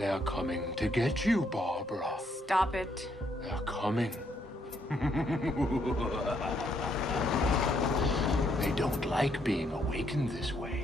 They're coming to get you, Barbara. Stop it. They're coming. They don't like being awakened this way.